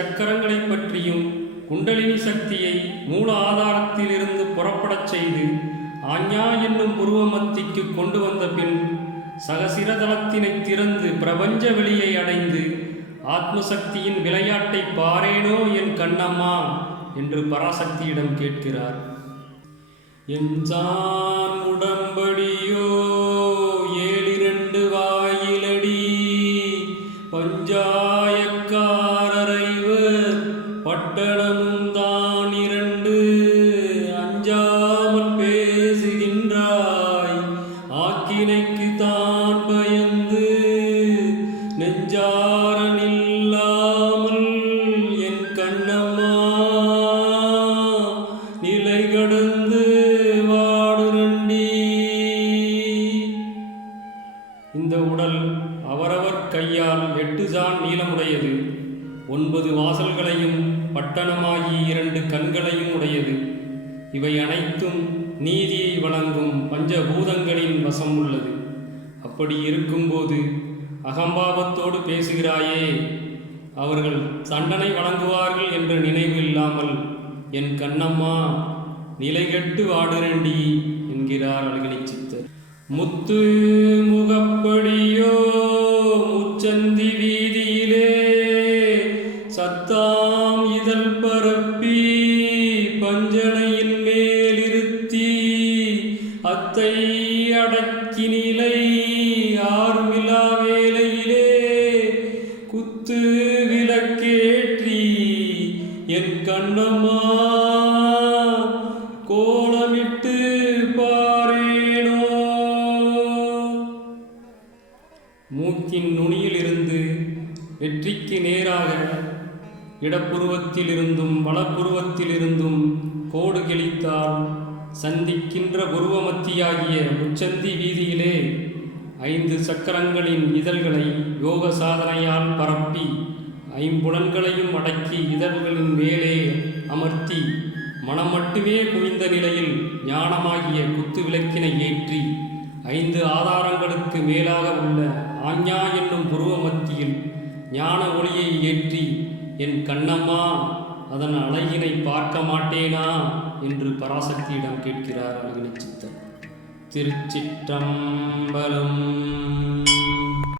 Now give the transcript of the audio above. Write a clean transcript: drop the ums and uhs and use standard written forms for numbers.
சக்கரங்களை பற்றியும் குண்டலினி சக்தியை மூல ஆதாரத்திலிருந்து புறப்படச் செய்து ஆஞ்ஞா என்னும் புருவமத்திக்கு கொண்டு வந்த பின் சகசிரதளத்தினை திறந்து பிரபஞ்ச வெளியை அடைந்து ஆத்மசக்தியின் விளையாட்டை பாரேனோ என் கண்ணம்மா என்று பராசக்தியிடம் கேட்கிறார். எஞ்சான் உடம்படியோ 7 வாயிலடி பஞ்சாயக்காரரைவர் பட்டணமும் தான் 2 அஞ்சாமல் பேசுகின்றாய் ஆக்கினைக்கு தான் பயந்து நெஞ்சாரனில்லாமல் என் கண்ணம்மா நிலை கடந்து வாடுரண்டி. இந்த உடல் அவரவர் கையால் 8 ஜான் நீளமுடையது, 9 வாசல்களையும் பட்டணமாகி 2 கண்களையும் உடையது. இவை அனைத்தும் நீதியை வழங்கும் பஞ்சபூதங்களின் வசம் உள்ளது. அப்படி இருக்கும்போது அகம்பாவத்தோடு பேசுகிறாயே, அவர்கள் தண்டனை வழங்குவார்கள் என்ற நினைவு இல்லாமல் என் கண்ணம்மா நிலைகட்டு வாடுரண்டி என்கிறார் அழகினி சித்தர். முத்து முகப்படியோ முச்சந்தி வீதியிலே சத்தாம் இதழ் பரப்பி பஞ்சனையின் மேலிருத்தி அத்தை அடக்கி நிலை ஆறுமிலா வேளையிலே குத்து விளக்கேற்றி என் கண்ணம்மா கோலமிட்டு பாரேனோ. மூக்கின் நுனியிலிருந்து வெற்றிக்கு நேராக இடப்புருவத்திலிருந்தும் வலப்புருவத்திலிருந்தும் கோடு கிழித்தால் சந்திக்கின்ற புருவமத்தியாகிய முச்சந்தி வீதியிலே 5 சக்கரங்களின் இதழ்களை யோக சாதனையால் பரப்பி 5 புலன்களையும் அடக்கி இதழ்களின் மேலே அமர்த்தி மனம் மட்டுமே குவிந்த நிலையில் ஞானமாகிய குத்து விளக்கினை ஏற்றி 5 ஆதாரங்களுக்கு மேலாக உள்ள ஆஞ்ஞா என்னும் புருவமத்தியில் ஞான ஒளியை ஏற்றி என் கண்ணம்மா அதன் அழகினை பார்க்க மாட்டேனா என்று பராசக்தியிடம் கேட்கிறார் அழகினி சித்தர். திருச்சிற்றம்பலம்.